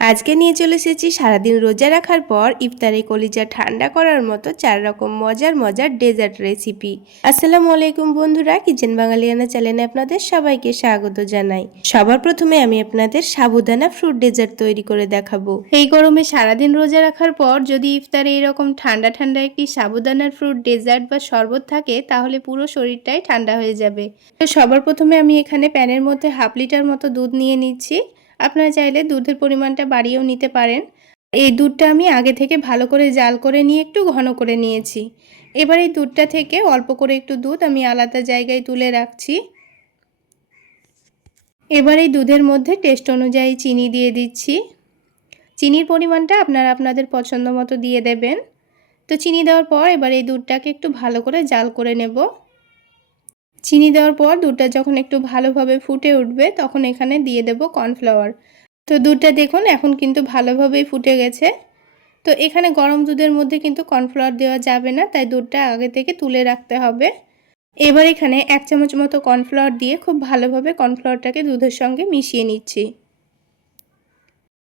আজকে নিয়ে চলে এসেছি সারাদিন রোজা রাখার পর ইফতারে কলিজা ঠান্ডা করার মতো 4 রকম মজার মজার ডেজার্ট রেসিপি। আসসালামু আলাইকুম বন্ধুরা, কিচেন বাঙালিয়ানা চ্যানেলে আপনাদের সবাইকে স্বাগত জানাই। সবার প্রথমে আমি আপনাদের সাবুদানা ফ্রুট ডেজার্ট তৈরি করে দেখাবো। এই গরমে সারাদিন রোজা রাখার পর যদি ইফতারে এরকম ঠান্ডা ঠান্ডা একটি সাবুদানার ফ্রুট ডেজার্ট বা শরবত থাকে তাহলে পুরো শরীরটাই ঠান্ডা হয়ে যাবে। তো সবার প্রথমে আমি এখানে প্যানের মধ্যে হাফ লিটার মতো দুধ নিয়ে নিচ্ছি। আপনারা চাইলে দুধের পরিমাণটা বাড়িয়েও নিতে পারেন। এই দুধটা আমি আগে থেকে ভালো করে জাল করে নিয়ে একটু ঘন করে নিয়েছি। এবার এই দুধটা থেকে অল্প করে একটু দুধ আমি আলাদা জায়গায় তুলে রাখছি। এবার এই দুধের মধ্যে টেস্ট অনুযায়ী চিনি দিয়ে দিচ্ছি। চিনির পরিমাণটা আপনারা আপনাদের পছন্দ মতো দিয়ে দেবেন। তো চিনি দেওয়ার পর এবার এই দুধটাকে একটু ভালো করে জাল করে নেব। চিনি দেওয়ার পর দুধটা যখন একটু ভালোভাবে ফুটে উঠবে তখন এখানে দিয়ে দেব কর্নফ্লাওয়ার। তো দুধটা দেখুন এখন কিন্তু ভালোভাবেই ফুটে গেছে। তো এখানে গরম দুধের মধ্যে কিন্তু কর্নফ্লাওয়ার দেওয়া যাবে না, তাই দুধটা আগে থেকে তুলে রাখতে হবে। এবার এখানে 1 চামচ মতো কর্নফ্লাওয়ার দিয়ে খুব ভালোভাবে কর্নফ্লাওয়ারটাকে দুধের সঙ্গে মিশিয়ে নিচ্ছি।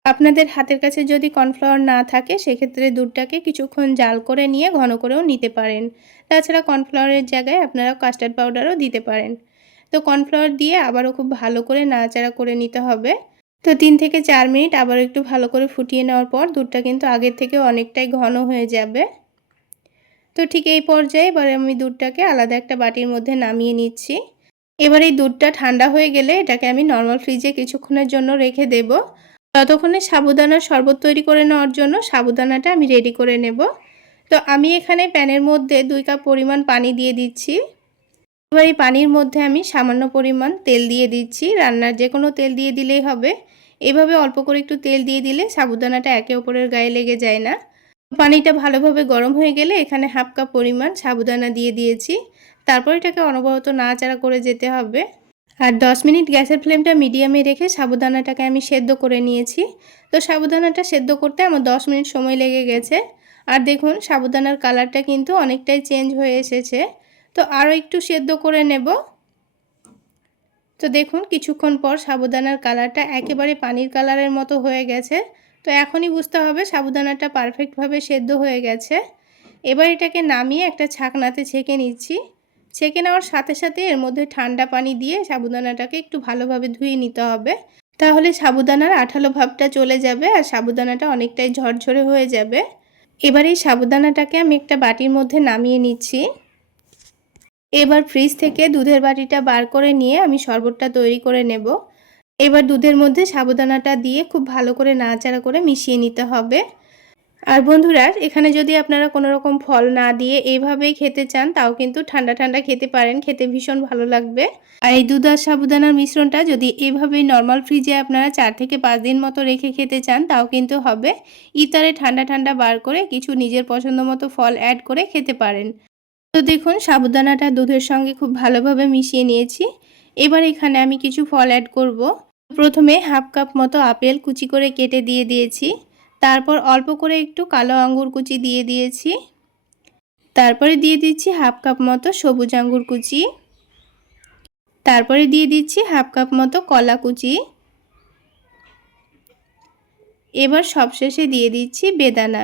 আপনাদের হাতের কাছে যদি কর্নফ্লাওয়ার না থাকে সেক্ষেত্রে দুধটাকে কিছুক্ষণ জাল করে নিয়ে ঘন করেও নিতে পারেন। তাছাড়া কর্নফ্লাওয়ারের জায়গায় আপনারা কাস্টার্ড পাউডারও দিতে পারেন। তো কর্নফ্লাওয়ার দিয়ে আবারও খুব ভালো করে নাড়াচাড়া করে নিতে হবে। তো 3 থেকে 4 মিনিট আবার একটু ভালো করে ফুটিয়ে নেওয়ার পর দুধটা কিন্তু আগের থেকে অনেকটাই ঘন হয়ে যাবে। তো ঠিক এই পর্যায়ে এবার আমি দুধটাকে আলাদা একটা বাটির মধ্যে নামিয়ে নিচ্ছি। এবার এই দুধটা ঠান্ডা হয়ে গেলে এটাকে আমি নর্মাল ফ্রিজে কিছুক্ষণের জন্য রেখে দেব। ততক্ষণে সাবুদানার শরবত তৈরি করে নেওয়ার জন্য সাবুদানাটা আমি রেডি করে নেব। তো আমি এখানে প্যানের মধ্যে 2 কাপ পরিমাণ পানি দিয়ে দিচ্ছি। এবার এই পানির মধ্যে আমি সামান্য পরিমাণ তেল দিয়ে দিচ্ছি। রান্নার যে কোনো তেল দিয়ে দিলেই হবে। এভাবে অল্প করে একটু তেল দিয়ে দিলে সাবুদানাটা একে অপরের গায়ে লেগে যায় না। পানিটা ভালোভাবে গরম হয়ে গেলে এখানে হাফ কাপ পরিমাণ সাবুদানা দিয়ে দিয়েছি। তারপর এটাকে অনবরত নাড়াচাড়া করে যেতে হবে। আর 10 মিনিট গ্যাসের ফ্লেমটা মিডিয়ামে রেখে সাবুদানাটাকে আমি সেদ্ধ করে নিয়েছি। তো সাবুদানাটা সেদ্ধ করতে আমার 10 মিনিট সময় লেগে গেছে। আর দেখুন সাবুদানার কালারটা কিন্তু অনেকটাই চেঞ্জ হয়ে এসেছে। তো আরও একটু সেদ্ধ করে নেব। তো দেখুন কিছুক্ষণ পর সাবুদানার কালারটা একেবারে পানির কালারের মতো হয়ে গেছে। তো এখনই বুঝতে হবে সাবুদানাটা পারফেক্টভাবে সেদ্ধ হয়ে গেছে। এবার এটাকে নামিয়ে একটা ছাঁকনাতে ছেঁকে নিচ্ছি। ছেঁকে নেওয়ার সাথে সাথে এর মধ্যে ঠান্ডা পানি দিয়ে সাবুদানাটাকে একটু ভালোভাবে ধুয়ে নিতে হবে। তাহলে সাবুদানার আঠালো ভাবটা চলে যাবে আর সাবুদানাটা অনেকটাই ঝরঝরে হয়ে যাবে। এবার এই সাবুদানাটাকে আমি একটা বাটির মধ্যে নামিয়ে নিচ্ছি। এবার ফ্রিজ থেকে দুধের বাটিটা বার করে নিয়ে আমি শরবতটা তৈরি করে নেব। এবার দুধের মধ্যে সাবুদানাটা দিয়ে খুব ভালো করে নাড়াচাড়া করে মিশিয়ে নিতে হবে। আর বন্ধুরা, এখানে যদি আপনারা কোনো রকম ফল না দিয়ে এইভাবেই খেতে চান তাও কিন্তু ঠান্ডা ঠান্ডা খেতে পারেন, খেতে ভীষণ ভালো লাগবে। আর এই দুধ আর সাবুদানার মিশ্রণটা যদি এইভাবেই নর্মাল ফ্রিজে আপনারা 4 থেকে 5 দিন মতো রেখে খেতে চান তাও কিন্তু হবে। ইফতারে ঠান্ডা ঠান্ডা বার করে কিছু নিজের পছন্দ মতো ফল অ্যাড করে খেতে পারেন। তো দেখুন সাবুদানাটা দুধের সঙ্গে খুব ভালোভাবে মিশিয়ে নিয়েছি। এবার এখানে আমি কিছু ফল অ্যাড করব। প্রথমে হাফ কাপ মতো আপেল কুচি করে কেটে দিয়ে দিয়েছি। তারপর অল্প করে একটু কালো আঙ্গুর কুচি দিয়ে দিয়েছি। তারপরে দিয়ে দিচ্ছি হাফ কাপ মতো সবুজ আঙ্গুর কুচি। তারপরে দিয়ে দিচ্ছি হাফ কাপ মতো কলা কুচি। এবার সবশেষে দিয়ে দিচ্ছি বেদানা।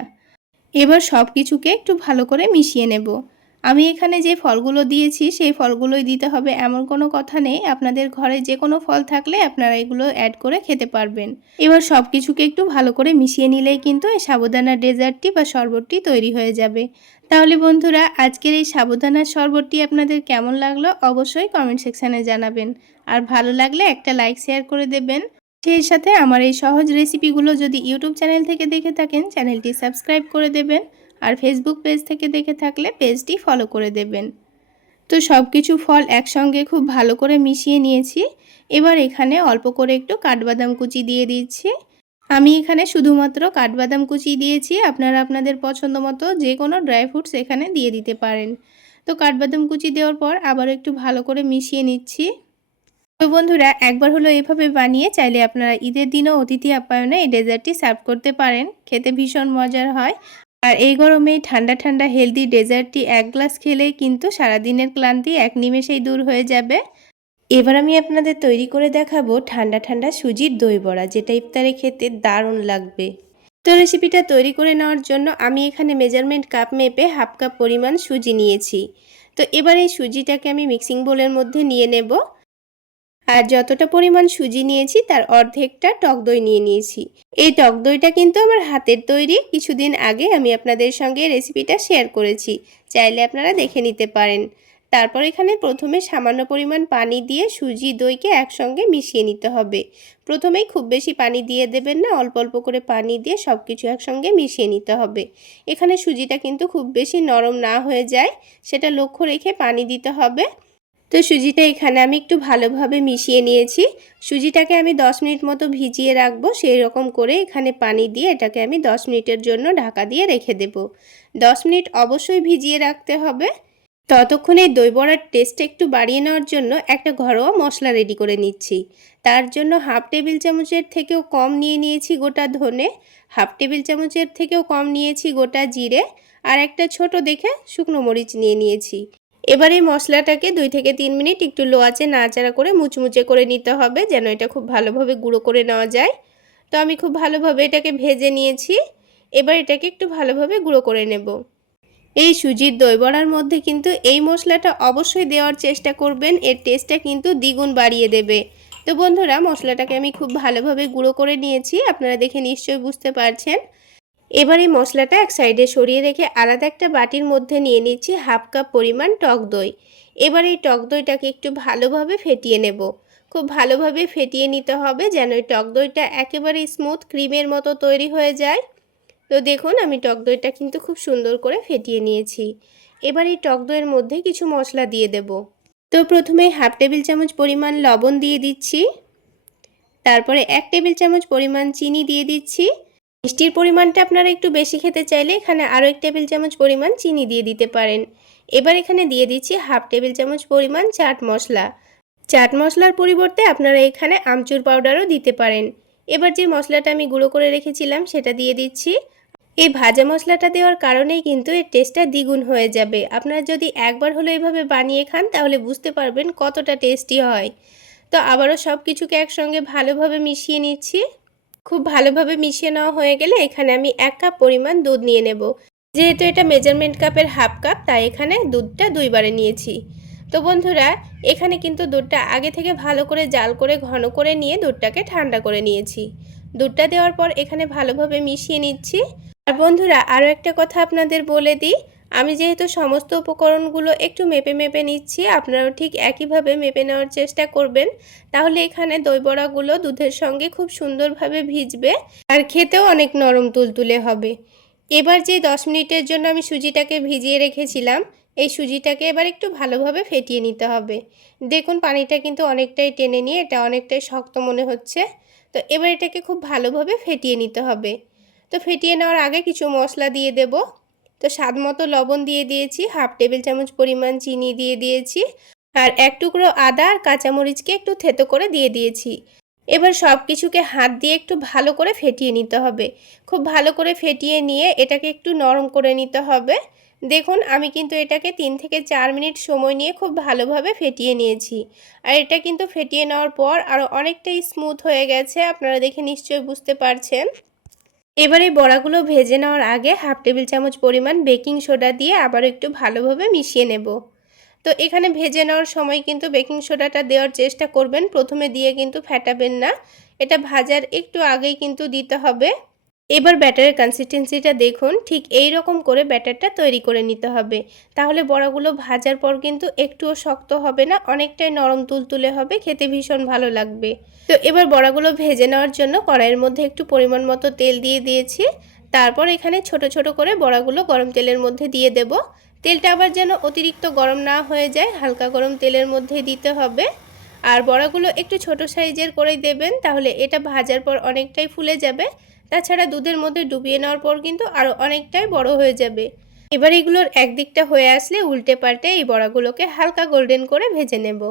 এবার সব কিছুকে একটু ভালো করে মিশিয়ে নেব। আমি এখানে যে ফলগুলো দিয়েছি সেই ফলগুলোই দিতে হবে এমন কোনো কথা নেই। আপনাদের ঘরে যে কোনো ফল থাকলে আপনারা এগুলো অ্যাড করে খেতে পারবেন। এবার সব কিছুকে একটু ভালো করে মিশিয়ে নিলেই কিন্তু এই সাবুদানার ডেজার্টটি বা শরবতটি তৈরি হয়ে যাবে। তাহলে বন্ধুরা, আজকের এই সাবুদানার শরবতটি আপনাদের কেমন লাগলো অবশ্যই কমেন্ট সেকশানে জানাবেন। আর ভালো লাগলে একটা লাইক শেয়ার করে দেবেন। সেই সাথে আমার এই সহজ রেসিপিগুলো যদি ইউটিউব চ্যানেল থেকে দেখে থাকেন চ্যানেলটি সাবস্ক্রাইব করে দেবেন। আর ফেসবুক পেজ থেকে দেখে থাকলে পেজটি ফলো করে দেবেন। তো সব কিছু ফল একসঙ্গে খুব ভালো করে মিশিয়ে নিয়েছি। এবার এখানে অল্প করে একটু কাঠবাদাম কুচি দিয়ে দিচ্ছি। আমি এখানে শুধুমাত্র কাঠবাদাম কুচি দিয়েছি, আপনারা আপনাদের পছন্দ মতো যে কোনো ড্রাই ফ্রুটস এখানে দিয়ে দিতে পারেন। তো কাঠবাদাম কুচি দেওয়ার পর আবার একটু ভালো করে মিশিয়ে নিচ্ছি। তো বন্ধুরা, একবার হলো এভাবে বানিয়ে চাইলে আপনারা ঈদের দিনও অতিথি আপ্যায়নে এই ডেজার্টটি সার্ভ করতে পারেন। খেতে ভীষণ মজার হয়। আর এই গরমে ঠান্ডা ঠান্ডা হেলদি ডেজার্টটি 1 গ্লাস খেলেই কিন্তু সারাদিনের ক্লান্তি এক নিমেষেই দূর হয়ে যাবে। এবার আমি আপনাদের তৈরি করে দেখাবো ঠান্ডা ঠান্ডা সুজির দই বড়া, যেটা ইফতারে খেতে দারুণ লাগবে। তো রেসিপিটা তৈরি করে নেওয়ার জন্য আমি এখানে মেজারমেন্ট কাপ মেপে হাফ কাপ পরিমাণ সুজি নিয়েছি। তো এবার এই সুজিটাকে আমি মিক্সিং বোলের মধ্যে নিয়ে নেব। আর যতটা পরিমাণ সুজি নিয়েছি তার অর্ধেকটা টক দই নিয়ে নিয়েছি। এই টক দইটা কিন্তু আমার হাতের তৈরি, কিছুদিন আগে আমি আপনাদের সঙ্গে রেসিপিটা শেয়ার করেছি, চাইলে আপনারা দেখে নিতে পারেন। তারপর এখানে প্রথমে সামান্য পরিমাণ পানি দিয়ে সুজি দইকে একসঙ্গে মিশিয়ে নিতে হবে। প্রথমেই খুব বেশি পানি দিয়ে দেবেন না, অল্প অল্প করে পানি দিয়ে সব কিছু একসঙ্গে মিশিয়ে নিতে হবে। এখানে সুজিটা কিন্তু খুব বেশি নরম না হয়ে যায়, সেটা লক্ষ্য রেখে পানি দিতে হবে। তো সুজিটা এখানে আমি একটু ভালোভাবে মিশিয়ে নিয়েছি। সুজিটাকে আমি 10 মিনিট মতো ভিজিয়ে রাখবো, সেই রকম করে এখানে পানি দিয়ে এটাকে আমি 10 মিনিটের জন্য ঢাকা দিয়ে রেখে দেব। 10 মিনিট অবশ্যই ভিজিয়ে রাখতে হবে। ততক্ষণে দই বড়ার টেস্টটা একটু বাড়িয়ে নেওয়ার জন্য একটা ঘরোয়া মশলা রেডি করে নিচ্ছি। তার জন্য হাফ টেবিল চামচের থেকেও কম নিয়ে নিয়েছি গোটা ধনে, হাফ টেবিল চামচের থেকেও কম নিয়েছি গোটা জিরে, আর একটা ছোট দেখে শুকনো মরিচ নিয়ে নিয়েছি। এবার এই মশলাটাকে 2 থেকে 3 মিনিট একটু লো আঁচে নাড়াচাড়া করে মুচমুচে করে নিতে হবে, যেন এটা খুব ভালোভাবে গুঁড়ো করে নেওয়া যায়। তো আমি খুব ভালোভাবে এটাকে ভেজে নিয়েছি। এবার এটাকে একটু ভালোভাবে গুঁড়ো করে নেব। এই সুজির দই বড়ার মধ্যে কিন্তু এই মশলাটা অবশ্যই দেওয়ার চেষ্টা করবেন, এর টেস্টটা কিন্তু দ্বিগুণ বাড়িয়ে দেবে। তো বন্ধুরা, মশলাটাকে আমি খুব ভালোভাবে গুঁড়ো করে নিয়েছি, আপনারা দেখে নিশ্চয়ই বুঝতে পারছেন। এবার এই মশলাটা এক সাইডে সরিয়ে রেখে আলাদা একটা বাটির মধ্যে নিয়ে নিচ্ছি হাফ কাপ পরিমাণ টক দই। এবার এই টক দইটাকে একটু ভালোভাবে ফেটিয়ে নেব। খুব ভালোভাবে ফেটিয়ে নিতে হবে, যেন এই টক দইটা একেবারে স্মুথ ক্রিমের মতো তৈরি হয়ে যায়। তো দেখুন, আমি টক দইটা কিন্তু খুব সুন্দর করে ফেটিয়ে নিয়েছি। এবার এই টক দইয়ের মধ্যে কিছু মশলা দিয়ে দেব। তো প্রথমে হাফ টেবিল চামচ পরিমাণ লবণ দিয়ে দিচ্ছি। তারপরে 1 টেবিল চামচ পরিমাণ চিনি দিয়ে দিচ্ছি। মিষ্টির পরিমাণটা আপনারা একটু বেশি খেতে চাইলে এখানে আরও 1 টেবিল চামচ পরিমাণ চিনি দিয়ে দিতে পারেন। এবার এখানে দিয়ে দিচ্ছি হাফ টেবিল চামচ পরিমাণ চাট মশলা। চাট মশলার পরিবর্তে আপনারা এখানে আমচুর পাউডারও দিতে পারেন। এবার যে মশলাটা আমি গুঁড়ো করে রেখেছিলাম সেটা দিয়ে দিচ্ছি। এই ভাজা মশলাটা দেওয়ার কারণেই কিন্তু এর টেস্টটা দ্বিগুণ হয়ে যাবে। আপনারা যদি একবার হলো এভাবে বানিয়ে খান তাহলে বুঝতে পারবেন কতটা টেস্টি হয়। তো আবারও সব কিছুকে একসঙ্গে ভালোভাবে মিশিয়ে নিচ্ছি। খুব ভালোভাবে মিশিয়ে নেওয়া হয়ে গেলে এখানে আমি 1 কাপ পরিমাণ দুধ নিয়ে নেব। যেহেতু এটা মেজারমেন্ট কাপের হাফ কাপ, তাই এখানে দুধটা 2 বারে নিয়েছি। তো বন্ধুরা, এখানে কিন্তু দুধটা আগে থেকে ভালো করে জাল করে ঘন করে নিয়ে দুধটাকে ঠান্ডা করে নিয়েছি। দুধটা দেওয়ার পর এখানে ভালোভাবে মিশিয়ে নিচ্ছি। আর বন্ধুরা, আরও একটা কথা আপনাদের বলে দিই, আমি যেহেতু সমস্ত উপকরণগুলো একটু মেপে মেপে নিচ্ছি, আপনারাও ঠিক একইভাবে মেপে নেওয়ার চেষ্টা করবেন। তাহলে এখানে দই বড়াগুলো দুধের সঙ্গে খুব সুন্দরভাবে ভিজবে আর খেতেও অনেক নরম তুলতুলে হবে। এবার যে 10 মিনিটের জন্য আমি সুজিটাকে ভিজিয়ে রেখেছিলাম, এই সুজিটাকে এবার একটু ভালোভাবে ফেটিয়ে নিতে হবে। দেখুন, পানিটা কিন্তু অনেকটাই টেনে নিয়ে এটা অনেকটাই শক্ত মনে হচ্ছে। তো এবার এটাকে খুব ভালোভাবে ফেটিয়ে নিতে হবে। তো ফেটিয়ে নেওয়ার আগে কিছু মশলা দিয়ে দেব। তো স্বাদ মতো লবণ দিয়ে দিয়েছি, হাফ টেবিল চামচ পরিমাণ চিনি দিয়ে দিয়েছি, আর 1 টুকরো আদা আর কাঁচামরিচকে একটু থেতো করে দিয়ে দিয়েছি। এবার সব কিছুকে হাত দিয়ে একটু ভালো করে ফেটিয়ে নিতে হবে। খুব ভালো করে ফেটিয়ে নিয়ে এটাকে একটু নরম করে নিতে হবে। দেখুন, আমি কিন্তু এটাকে 3 থেকে 4 মিনিট সময় নিয়ে খুব ভালোভাবে ফেটিয়ে নিয়েছি। আর এটা কিন্তু ফেটিয়ে নেওয়ার পর আরও অনেকটাই স্মুথ হয়ে গেছে, আপনারা দেখে নিশ্চয়ই বুঝতে পারছেন। এবারে বড়াগুলো ভেজে নেওয়ার আগে হাফ টেবিল চামচ পরিমাণ বেকিং সোডা দিয়ে আবার একটু ভালোভাবে মিশিয়ে নেব। তো এখানে ভেজে নেওয়ার সময় কিন্তু বেকিং সোডাটা দেওয়ার চেষ্টা করবেন, প্রথমে দিয়ে কিন্তু ফেটাবেন না, এটা ভাজার একটু আগেই কিন্তু দিতে হবে। এবার ব্যাটারের কনসিস্টেন্সিটা দেখুন, ঠিক এই রকম করে ব্যাটারটা তৈরি করে নিতে হবে। তাহলে বড়াগুলো ভাজার পর কিন্তু একটুও শক্ত হবে না, অনেকটাই নরম তুলতুলে হবে, খেতে ভীষণ ভালো লাগবে। তো এবার বড়াগুলো ভেজে নেওয়ার জন্য কড়াইয়ের মধ্যে একটু পরিমাণ মতো তেল দিয়ে দিয়েছি। তারপর এখানে ছোট ছোট করে বড়াগুলো গরম তেলের মধ্যে দিয়ে দেব। তেলটা আবার যেন অতিরিক্ত গরম না হয়ে যায়, হালকা গরম তেলের মধ্যে দিতে হবে। আর বড়াগুলো একটু ছোট সাইজের করেই দেবেন, তাহলে এটা ভাজার পর অনেকটাই ফুলে যাবে। তাছাড়া দুধের মধ্যে ডুবিয়ে নেওয়ার পর কিন্তু আরও অনেকটাই বড় হয়ে যাবে। এবার এগুলোর একদিকটা হয়ে আসলে উল্টে পাল্টে এই বড়াগুলোকে হালকা গোল্ডেন করে ভেজে নেব।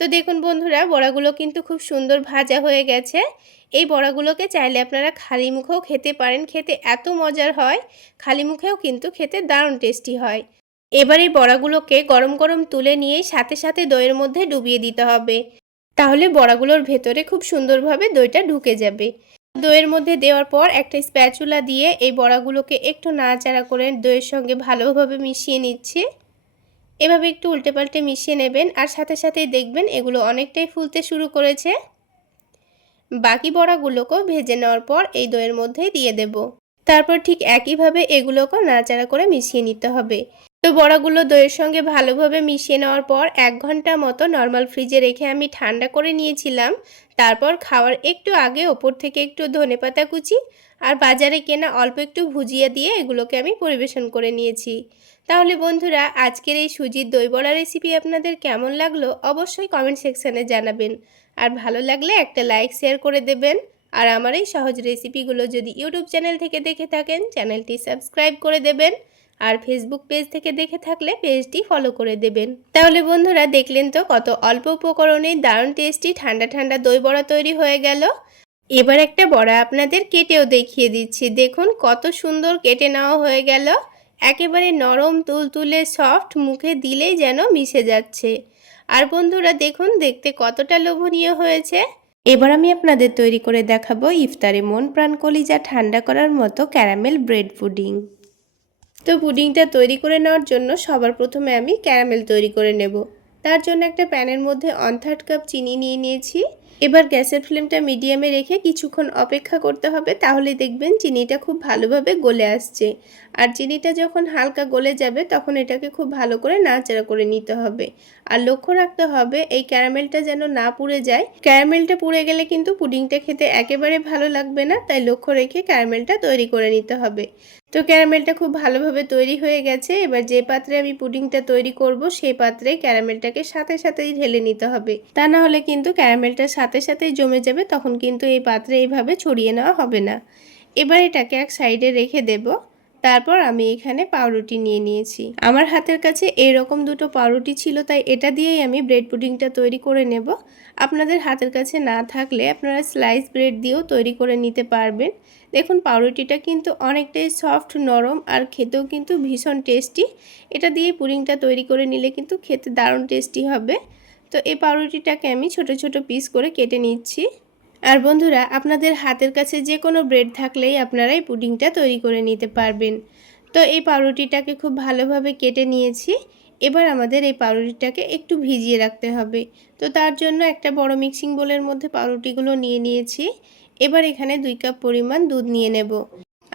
তো দেখুন বন্ধুরা, বড়াগুলো কিন্তু খুব সুন্দর ভাজা হয়ে গেছে। এই বড়াগুলোকে চাইলে আপনারা খালি মুখেও খেতে পারেন, খেতে এত মজার হয়। খালি মুখেও কিন্তু খেতে দারুণ টেস্টি হয়। এবার এই বড়াগুলোকে গরম গরম তুলে নিয়ে সাথে সাথে দইয়ের মধ্যে ডুবিয়ে দিতে হবে। তাহলে বড়াগুলোর ভেতরে খুব সুন্দরভাবে দইটা ঢুকে যাবে। দইয়ের মধ্যে দেওয়ার পর একটা স্প্যাচুলা দিয়ে এই বড়াগুলোকে একটু নাড়াচাড়া করে দইয়ের সঙ্গে ভালোভাবে মিশিয়ে নিচ্ছি। এভাবে একটু উল্টে পাল্টে মিশিয়ে নেবেন, আর সাথে সাথেই দেখবেন এগুলো অনেকটাই ফুলতে শুরু করেছে। বাকি বড়াগুলোকেও ভেজে নেওয়ার পর এই দইয়ের মধ্যেই দিয়ে দেব। তারপর ঠিক একইভাবে এগুলোকেও নাড়াচাড়া করে মিশিয়ে নিতে হবে। তো বড়াগুলো দইয়ের সঙ্গে ভালোভাবে মিশিয়ে নেওয়ার পর 1 ঘন্টা মতো নর্মাল ফ্রিজে রেখে আমি ঠান্ডা করে নিয়েছিলাম। তারপর খাওয়ার একটু আগে ওপর থেকে একটু ধনেপাতা কুচি আর বাজারে কেনা অল্প একটু ভুজিয়া দিয়ে এগুলোকে আমি পরিবেশন করে নিয়েছি। তাহলে বন্ধুরা, আজকের এই সুজির দই বড়া রেসিপি আপনাদের কেমন লাগলো অবশ্যই কমেন্ট সেকশানে জানাবেন। আর ভালো লাগলে একটা লাইক শেয়ার করে দেবেন। আর আমার এই সহজ রেসিপিগুলো যদি ইউটিউব চ্যানেল থেকে দেখে থাকেন চ্যানেলটি সাবস্ক্রাইব করে দেবেন, আর ফেসবুক পেজ থেকে দেখে থাকলে পেজটি ফলো করে দেবেন। তাহলে বন্ধুরা, দেখলেন তো কত অল্প উপকরণে দারুণ টেস্টি ঠান্ডা ঠান্ডা দই বড়া তৈরি হয়ে গেল। এবার একটা বড়া আপনাদের কেটেও দেখিয়ে দিচ্ছি। দেখুন কত সুন্দর কেটে নেওয়া হয়ে গেল। একেবারে নরম তুলতুলে সফট, মুখে দিলেই যেন মিশে যাচ্ছে। আর বন্ধুরা দেখুন দেখতে কতটা লোভনীয় হয়েছে। এবার আমি আপনাদের তৈরি করে দেখাবো ইফতারে মন প্রাণ কলিজা ঠান্ডা করার মতো ক্যারামেল ব্রেড পুডিং। তো পুডিংটা তৈরি করে নেওয়ার জন্য সবার প্রথমে আমি ক্যারামেল তৈরি করে নেব। তার জন্য একটা প্যানের মধ্যে 1/3 কাপ চিনি নিয়ে নিয়েছি। এবার গ্যাসের ফ্লেমটা মিডিয়ামে রেখে কিছুক্ষণ অপেক্ষা করতে হবে, তাহলে দেখবেন চিনিটা খুব ভালোভাবে গলে আসছে। আর চিনিটা যখন হালকা গলে যাবে তখন এটাকে খুব ভালো করে নাড়াচাড়া করে নিতে হবে। আর লক্ষ্য রাখতে হবে এই ক্যারামেলটা যেন না পুড়ে যায়। ক্যারামেলটা পুড়ে গেলে কিন্তু পুডিংটা খেতে একেবারে ভালো লাগবে না, তাই লক্ষ্য রেখে ক্যারামেলটা তৈরি করে নিতে হবে। তো ক্যারামেলটা খুব ভালোভাবে তৈরি হয়ে গেছে। এবার যে পাত্রে আমি পুডিংটা তৈরি করব সেই পাত্রে ক্যারামেলটাকে সাথে সাথেই ঢেলে নিতে হবে, তা না হলে কিন্তু ক্যারামেলটা সাথে সাথেই জমে যাবে, তখন কিন্তু এই পাত্রে এইভাবে ছড়িয়ে নেওয়া হবে না। এবার এটাকে এক সাইডে রেখে দেব। তারপর আমি এখানে পাউরুটি নিয়ে নিয়েছি। আমার হাতের কাছে এইরকম দুটো পাউরুটি ছিল, তাই এটা দিয়েই আমি ব্রেড পুডিংটা তৈরি করে নেব। আপনাদের হাতের কাছে না থাকলে আপনারা স্লাইস ব্রেড দিয়েও তৈরি করে নিতে পারবেন। দেখুন পাউরুটিটা কিন্তু অনেকটাই সফট নরম, আর খেতেও কিন্তু ভীষণ টেস্টি। এটা দিয়ে পুডিংটা তৈরি করে নিলে কিন্তু খেতে দারুণ টেস্টি হবে। তো এই পাউরুটিটাকে আমি ছোট ছোট পিস করে কেটে নিচ্ছি। আর বন্ধুরা, আপনাদের হাতের কাছে যে কোনো ব্রেড থাকলেই আপনারা এই পুডিংটা তৈরি করে নিতে পারবেন। তো এই পাউরুটিটাকে খুব ভালোভাবে কেটে নিয়েছি। এবার আমাদের এই পাউরুটিটাকে একটু ভিজিয়ে রাখতে হবে। তো তার জন্য একটা বড় মিক্সিং বোলের মধ্যে পাউরুটিগুলো নিয়ে নিয়েছি। এবার এখানে 2 কাপ পরিমাণ দুধ নিয়ে নেব।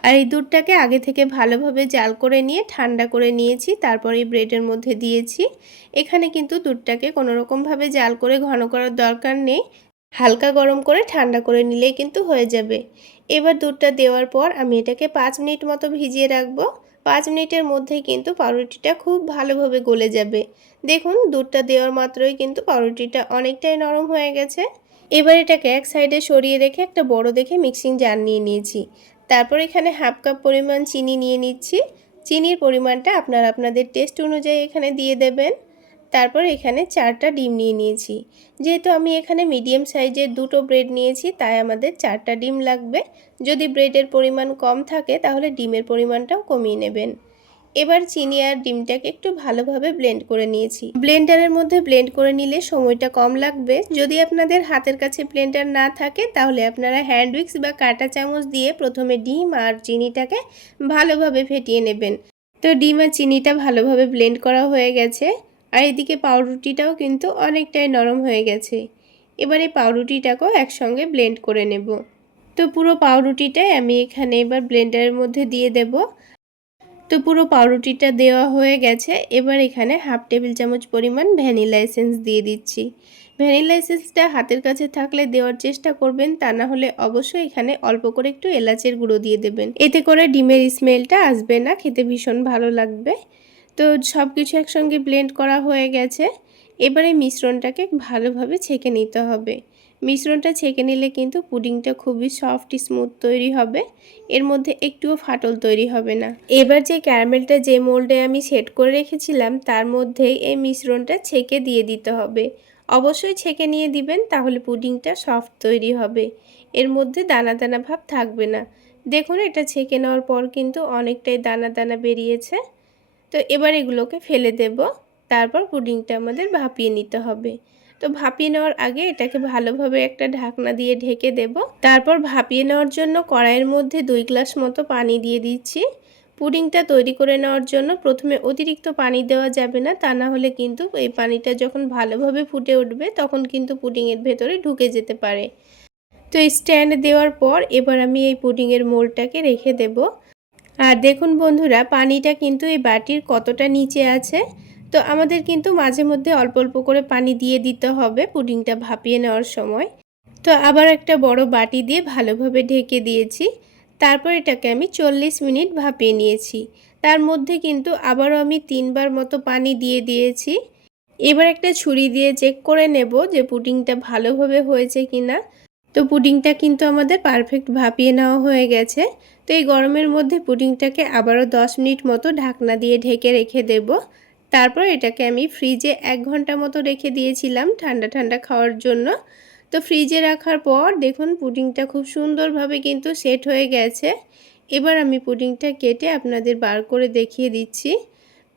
আর এই দুধটাকে আগে থেকে ভালোভাবে জাল করে নিয়ে ঠান্ডা করে নিয়েছি, তারপর এই ব্রেডের মধ্যে দিয়েছি। এখানে কিন্তু দুধটাকে কোনোরকমভাবে জাল করে ঘন করার দরকার নেই, হালকা গরম করে ঠান্ডা করে নিলেই কিন্তু হয়ে যাবে। এবার দুধটা দেওয়ার পর আমি এটাকে 5 মিনিট মতো ভিজিয়ে রাখবো। 5 মিনিটের মধ্যেই কিন্তু পাউরুটিটা খুব ভালোভাবে গলে যাবে। দেখুন দুধটা দেওয়ার মাত্রই কিন্তু পাউরুটিটা অনেকটাই নরম হয়ে গেছে। এবার এটাকে এক সাইডে সরিয়ে রেখে একটা বড় দেখে মিক্সিং জার নিয়ে নিয়েছি। তারপর এখানে 1/2 কাপ পরিমাণ চিনি নিয়ে নিচ্ছি। চিনির পরিমাণটা আপনারা আপনাদের টেস্ট অনুযায়ী এখানে দিয়ে দেবেন। তারপর এখানে 4টা ডিম নিয়ে নিয়েছি। যেহেতু আমি এখানে মিডিয়াম সাইজের দুটো ব্রেড নিয়েছি, তাই আমাদের 4টা ডিম লাগবে। যদি ব্রেডের পরিমাণ কম থাকে তাহলে ডিমের পরিমাণটাও কমিয়ে নেবেন। এবার চিনি আর ডিমটাকে একটু ভালোভাবে ব্লেন্ড করে নিয়েছি। ব্লেন্ডারের মধ্যে ব্লেন্ড করে নিলে সময়টা কম লাগবে। যদি আপনাদের হাতের কাছে ব্লেন্ডার না থাকে তাহলে আপনারা হ্যান্ড উইক্স বা কাঁটা চামচ দিয়ে প্রথমে ডিম আর চিনিটাকে ভালোভাবে ফেটিয়ে নেবেন। তো ডিম আর চিনিটা ভালোভাবে ব্লেন্ড করা হয়ে গেছে, আর এদিকে পাউরুটিটাও কিন্তু অনেকটাই নরম হয়ে গেছে। এবার এই পাউরুটিটাকেও একসঙ্গে ব্লেন্ড করে নেব। তো পুরো পাউরুটিটাই আমি এখানে এবার ব্লেন্ডারের মধ্যে দিয়ে দেব। তো পুরো পাউরুটিটা দেওয়া হয়ে গেছে। এবার এখানে 1/2 টেবিল চামচ পরিমাণ ভ্যানিলা এসেন্স দিয়ে দিচ্ছি। ভ্যানিলা এসেন্সটা হাতের কাছে থাকলে দেওয়ার চেষ্টা করবেন, তা না হলে অবশ্যই এখানে অল্প করে একটু এলাচের গুঁড়ো দিয়ে দেবেন। এতে করে ডিমের স্মেলটা আসবে না, খেতে ভীষণ ভালো লাগবে। তো সব কিছু একসঙ্গে ব্লেন্ড করা হয়ে গেছে। এবারে মিশ্রণটাকে ভালোভাবে ছেঁকে নিতে হবে। মিশ্রণটা ছেঁকে নিলে কিন্তু পুডিংটা খুবই সফট স্মুথ তৈরি হবে, এর মধ্যে একটুও ফাটল তৈরি হবে না। এবার যে ক্যারামেলটা যে মোল্ডে আমি সেট করে রেখেছিলাম তার মধ্যেই এই মিশ্রণটা ছেঁকে দিয়ে দিতে হবে। অবশ্যই ছেঁকে নিয়ে দিবেন, তাহলে পুডিংটা সফট তৈরি হবে, এর মধ্যে দানা দানা ভাব থাকবে না। দেখুন এটা ছেঁকে নেওয়ার পর কিন্তু অনেকটাই দানা দানা বেরিয়েছে। তো এবার এগুলোকে ফেলে দেব। তারপর পুডিংটা আমাদের ভাপিয়ে নিতে হবে। তো তো ভাপিয়ে নেওয়ার আগে এটাকে ভালোভাবে একটা ঢাকনা দিয়ে ঢেকে দেব। তারপর ভাপিয়ে নেওয়ার জন্য কড়াইয়ের মধ্যে 2 গ্লাস মতো পানি দিয়ে দিচ্ছি। পুডিংটা তৈরি করে নেওয়ার জন্য প্রথমে অতিরিক্ত পানি দেওয়া যাবে না, তা না হলে কিন্তু এই পানিটা যখন ভালোভাবে ফুটে উঠবে তখন কিন্তু পুডিংয়ের ভেতরে ঢুকে যেতে পারে। তো স্ট্যান্ড দেওয়ার পর এবার আমি এই পুডিংয়ের মোল্ডটাকে রেখে দেব। আর দেখুন বন্ধুরা, পানিটা কিন্তু এই বাটির কতটা নিচে আছে। তো আমাদের কিন্তু মাঝে মধ্যে অল্প অল্প করে পানি দিয়ে দিতে হবে পুডিংটা ভাপিয়ে নেওয়ার সময়। তো আবার একটা বড় বাটি দিয়ে ভালোভাবে ঢেকে দিয়েছি। তারপর এটাকে আমি 40 মিনিট ভাপিয়ে নিয়েছি। তার মধ্যে কিন্তু আবারও আমি 3 বার মতো পানি দিয়ে দিয়েছি। এবার একটা ছুরি দিয়ে চেক করে নেব যে পুডিংটা ভালোভাবে হয়েছে কিনা। তো পুডিংটা কিন্তু আমাদের পারফেক্ট ভাপিয়ে নেওয়া হয়ে গেছে। তো এই গরমের মধ্যে পুডিংটাকে আবারও 10 মিনিট মতো ঢাকনা দিয়ে ঢেকে রেখে দেব। তারপর এটাকে আমি ফ্রিজে 1 ঘন্টা মতো রেখে দিয়েছিলাম ঠান্ডা ঠান্ডা খাওয়ার জন্য। তো ফ্রিজে রাখার পর দেখুন পুডিংটা খুব সুন্দরভাবে কিন্তু সেট হয়ে গেছে। এবার আমি পুডিংটা কেটে আপনাদের বার করে দেখিয়ে দিচ্ছি।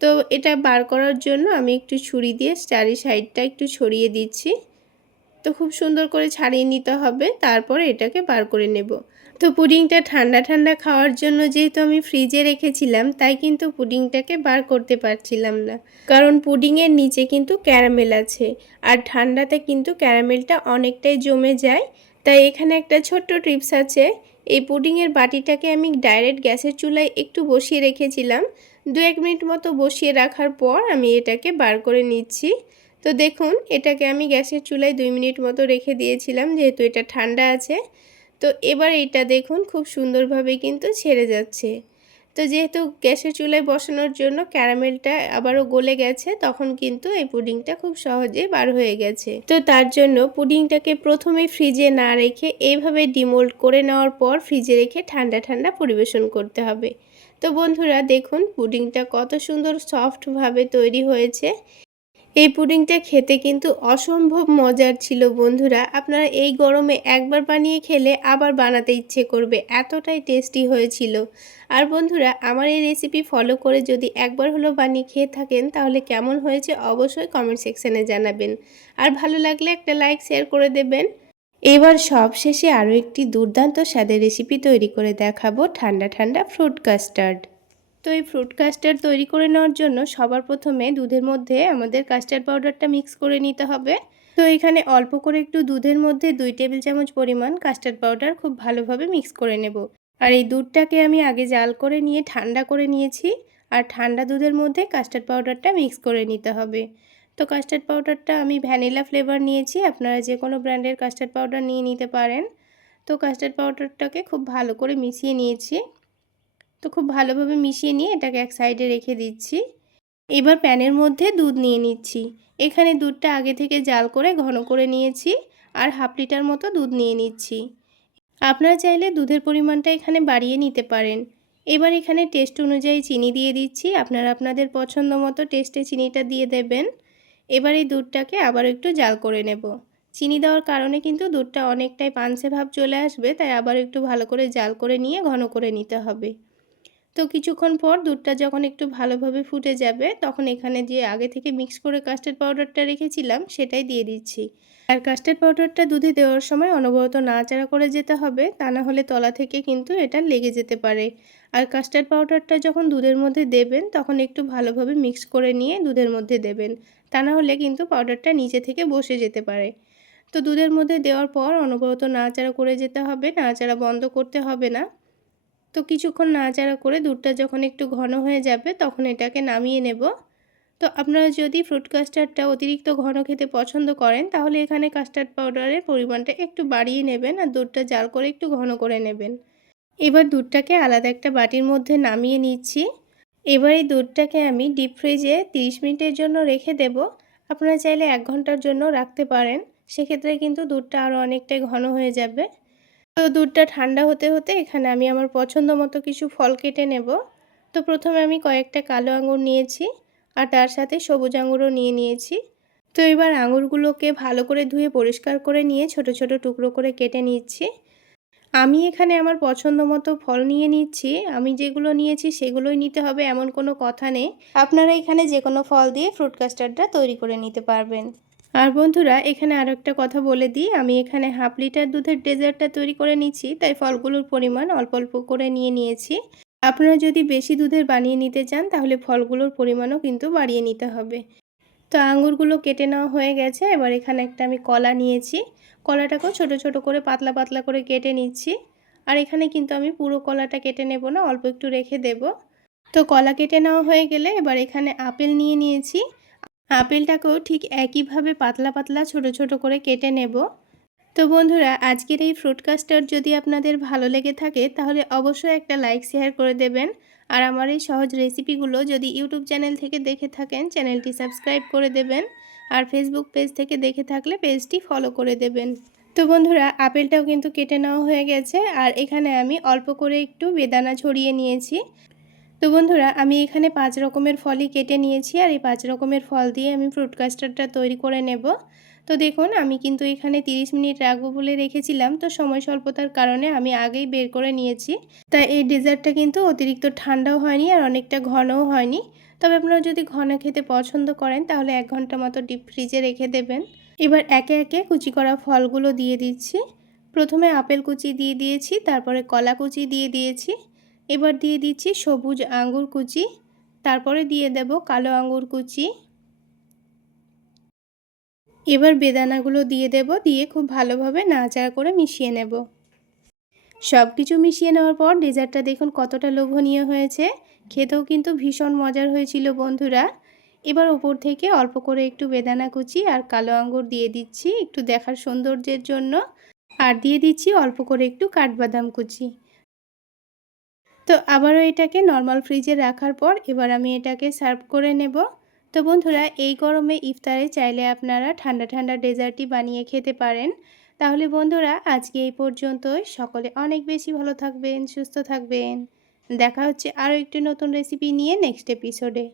তো এটা বার করার জন্য আমি একটু ছুরি দিয়ে চারি সাইডটা একটু ছড়িয়ে দিচ্ছি। তো খুব সুন্দর করে ছাড়িয়ে নিতে হবে, তারপর এটাকে বার করে নেব। তো পুডিংটা ঠান্ডা ঠান্ডা খাওয়ার জন্য যেহেতু আমি ফ্রিজে রেখেছিলাম, তাই কিন্তু পুডিংটাকে বার করতে পারছিলাম না, কারণ পুডিংয়ের নিচে কিন্তু ক্যারামেল আছে, আর ঠান্ডাতে কিন্তু ক্যারামেলটা অনেকটাই জমে যায়। তাই এখানে একটা ছোট্ট টিপস আছে। এই পুডিংয়ের বাটিটাকে আমি ডাইরেক্ট গ্যাসের চুলায় একটু বসিয়ে রেখেছিলাম। 2-1 মিনিট মতো বসিয়ে রাখার পর আমি এটাকে বার করে নিচ্ছি। তো দেখুন, এটাকে আমি গ্যাসের চুলায় 2 মিনিট মতো রেখে দিয়েছিলাম, যেহেতু এটা ঠান্ডা আছে। তো এবার এটা দেখুন খুব সুন্দরভাবে কিন্তু ছেড়ে যাচ্ছে। তো যেহেতু গ্যাসের চুলায় বসানোর জন্য ক্যারামেলটা আবারও গলে গেছে, তখন কিন্তু এই পুডিংটা খুব সহজে বার হয়ে গেছে। তো তার জন্য পুডিংটাকে প্রথমে ফ্রিজে না রেখে এইভাবে ডিমোল্ড করে নেওয়ার পর ফ্রিজে রেখে ঠান্ডা ঠান্ডা পরিবেশন করতে হবে। তো বন্ধুরা দেখুন পুডিংটা কত সুন্দর সফটভাবে তৈরি হয়েছে। এই পুডিংটা খেতে কিন্তু অসম্ভব মজার ছিল বন্ধুরা। আপনারা এই গরমে একবার বানিয়ে খেলে আবার বানাতে ইচ্ছে করবে, এতটাই টেস্টি হয়েছিল। আর বন্ধুরা, আমার এই রেসিপি ফলো করে যদি একবার হলেও বানিয়ে খেয়ে থাকেন, তাহলে কেমন হয়েছে অবশ্যই কমেন্ট সেকশানে জানাবেন। আর ভালো লাগলে একটা লাইক শেয়ার করে দেবেন। এবার সব শেষে আরও একটি দুর্দান্ত স্বাদের রেসিপি তৈরি করে দেখাবো, ঠান্ডা ঠান্ডা ফ্রুট কাস্টার্ড। তো এই ফ্রুট কাস্টার্ড তৈরি করে নেওয়ার জন্য সবার প্রথমে দুধের মধ্যে আমাদের কাস্টার্ড পাউডারটা মিক্স করে নিতে হবে। তো এখানে অল্প করে একটু দুধের মধ্যে 2 টেবিল চামচ পরিমাণ কাস্টার্ড পাউডার খুব ভালোভাবে মিক্স করে নেব। আর এই দুধটাকে আমি আগে জাল করে নিয়ে ঠান্ডা করে নিয়েছি, আর ঠান্ডা দুধের মধ্যে কাস্টার্ড পাউডারটা মিক্স করে নিতে হবে। তো কাস্টার্ড পাউডারটা আমি ভ্যানিলা ফ্লেভার নিয়েছি, আপনারা যে কোনো ব্র্যান্ডের কাস্টার্ড পাউডার নিয়ে নিতে পারেন। তো কাস্টার্ড পাউডারটাকে খুব ভালো করে মিশিয়ে নিয়েছি। তো খুব ভালোভাবে মিশিয়ে নিয়ে এটাকে এক সাইডে রেখে দিচ্ছি। এবার প্যানের মধ্যে দুধ নিয়ে নিচ্ছি। এখানে দুধটা আগে থেকে জাল করে ঘন করে নিয়েছি, আর হাফ লিটার মতো দুধ নিয়ে নিচ্ছি। আপনারা চাইলে দুধের পরিমাণটা এখানে বাড়িয়ে নিতে পারেন। এবার এখানে টেস্ট অনুযায়ী চিনি দিয়ে দিচ্ছি, আপনারা আপনাদের পছন্দ মতো টেস্টে চিনিটা দিয়ে দেবেন। এবার এই দুধটাকে আবার একটু জাল করে নেব। চিনি দেওয়ার কারণে কিন্তু দুধটা অনেকটাই পানসে ভাব চলে আসবে, তাই আবার একটু ভালো করে জাল করে নিয়ে ঘন করে নিতে হবে। তো কিছুক্ষণ পর দুধটা যখন একটু ভালোভাবে ফুটে যাবে, তখন এখানে যে আগে থেকে মিক্স করে কাস্টার্ড পাউডারটা রেখেছিলাম সেটাই দিয়ে দিচ্ছি। আর কাস্টার্ড পাউডারটা দুধে দেওয়ার সময় অনবরত নাড়াচাড়া করে যেতে হবে, তা না হলে তলা থেকে কিন্তু এটা লেগে যেতে পারে। আর কাস্টার্ড পাউডারটা যখন দুধের মধ্যে দেবেন তখন একটু ভালোভাবে মিক্স করে নিয়ে দুধের মধ্যে দেবেন, তা না হলে কিন্তু পাউডারটা নিচে থেকে বসে যেতে পারে। তো দুধের মধ্যে দেওয়ার পর অনবরত নাড়াচাড়া করে যেতে হবে, নাড়াচাড়া বন্ধ করতে হবে না। তো কিছুক্ষণ নাড়াচাড়া করে দুধটা যখন একটু ঘন হয়ে যাবে তখন এটাকে নামিয়ে নেব। তো আপনারা যদি ফ্রুট কাস্টার্ডটা অতিরিক্ত ঘন খেতে পছন্দ করেন, তাহলে এখানে কাস্টার্ড পাউডারের পরিমাণটা একটু বাড়িয়ে নেবেন, আর দুধটা জাল করে একটু ঘন করে নেবেন। এবার দুধটাকে আলাদা একটা বাটির মধ্যে নামিয়ে নিচ্ছি। এবার এই দুধটাকে আমি ডিপ ফ্রিজে 30 মিনিটের জন্য রেখে দেব। আপনারা চাইলে 1 ঘন্টার জন্য রাখতে পারেন, সেক্ষেত্রে কিন্তু দুধটা আরও অনেকটাই ঘন হয়ে যাবে। তো দুধটা ঠান্ডা হতে হতে এখানে আমি আমার পছন্দ মতো কিছু ফল কেটে নেব। তো প্রথমে আমি কয়েকটা কালো আঙুর নিয়েছি, আর তার সাথে সবুজ আঙুরও নিয়ে নিয়েছি। তো এবার আঙুরগুলোকে ভালো করে ধুয়ে পরিষ্কার করে নিয়ে ছোট ছোট টুকরো করে কেটে নিচ্ছি। আমি এখানে আমার পছন্দ মতো ফল নিয়ে নিচ্ছি, আমি যেগুলো নিয়েছি সেগুলোই নিতে হবে এমন কোনো কথা নেই। আপনারা এখানে যে কোনো ফল দিয়ে ফ্রুট কাস্টার্ডটা তৈরি করে নিতে পারবেন। আর বন্ধুরা এখানে আরও একটা কথা বলে দিই, আমি এখানে হাফ লিটার দুধের ডেজার্টটা তৈরি করে নিচ্ছি, তাই ফলগুলোর পরিমাণ অল্প অল্প করে নিয়েছি। আপনারা যদি বেশি দুধের বানিয়ে নিতে চান তাহলে ফলগুলোর পরিমাণও কিন্তু বাড়িয়ে নিতে হবে। তো আঙুরগুলো কেটে নেওয়া হয়ে গেছে। এবার এখানে একটা আমি কলা নিয়েছি, কলাটাকেও ছোট ছোট করে পাতলা পাতলা করে কেটে নিচ্ছি। আর এখানে কিন্তু আমি পুরো কলাটা কেটে নেব না, অল্প একটু রেখে দেব। তো কলা কেটে নেওয়া হয়ে গেলে এবার এখানে আপেল নিয়েছি। আপেলটাকেও ঠিক একইভাবে পাতলা পাতলা ছোট ছোট করে কেটে নেব। তো বন্ধুরা আজকের এই ফ্রুট কাস্টার্ড যদি আপনাদের ভালো লেগে থাকে তাহলে অবশ্যই একটা লাইক শেয়ার করে দেবেন। আর আমার এই সহজ রেসিপিগুলো যদি ইউটিউব চ্যানেল থেকে দেখে থাকেন চ্যানেলটি সাবস্ক্রাইব করে দেবেন। আর ফেসবুক পেজ থেকে দেখে থাকলে পেজটি ফলো করে দেবেন। তো বন্ধুরা আপেলটাও কিন্তু কেটে নেওয়া হয়ে গেছে। আর এখানে আমি অল্প করে একটু বেদানা ছড়িয়ে নিয়েছি। তো বন্ধুরা আমি এখানে 5 রকমের ফলই কেটে নিয়েছি। আর এই 5 রকমের ফল দিয়ে আমি ফ্রুট কাস্টার্ডটা তৈরি করে নেব। তো দেখুন আমি কিন্তু এখানে 30 মিনিট রাখবো বলে রেখেছিলাম, তো সময় স্বল্পতার কারণে আমি আগেই বের করে নিয়েছি। তাই এই ডেজার্টটা কিন্তু অতিরিক্ত ঠান্ডাও হয়নি আর অনেকটা ঘনও হয়নি। তবে আপনারা যদি ঘন খেতে পছন্দ করেন তাহলে 1 ঘন্টা মতো ডিপ ফ্রিজে রেখে দেবেন। এবার একে একে কুচি করা ফলগুলো দিয়ে দিচ্ছি। প্রথমে আপেল কুচি দিয়ে দিয়েছি, তারপরে কলা কুচি দিয়ে দিয়েছি। এবার দিয়ে দিচ্ছি সবুজ আঙ্গুর কুচি, তারপরে দিয়ে দেব কালো আঙ্গুর কুচি। এবার বেদানাগুলো দিয়ে দেব, দিয়ে খুব ভালোভাবে নাড়াচাড়া করে মিশিয়ে নেব। সব কিছু মিশিয়ে নেওয়ার পর ডেজার্টটা দেখুন কতটা লোভনীয় হয়েছে, খেতেও কিন্তু ভীষণ মজার হয়েছিল বন্ধুরা। এবার ওপর থেকে অল্প করে একটু বেদানা কুচি আর কালো আঙ্গুর দিয়ে দিচ্ছি একটু দেখার সৌন্দর্যের জন্য। আর দিয়ে দিচ্ছি অল্প করে একটু কাঠবাদাম কুচি। তো আবারও এটাকে নর্মাল ফ্রিজে রাখার পর এবার আমি এটাকে সার্ভ করে নেব। তো বন্ধুরা এই গরমে ইফতারে চাইলে আপনারা ঠান্ডা ঠান্ডা ডেজার্টই বানিয়ে খেতে পারেন। তাহলে বন্ধুরা আজকে এই পর্যন্তই। সকলে অনেক বেশি ভালো থাকবেন, সুস্থ থাকবেন। দেখা হচ্ছে আরও একটি নতুন রেসিপি নিয়ে নেক্সট এপিসোডে।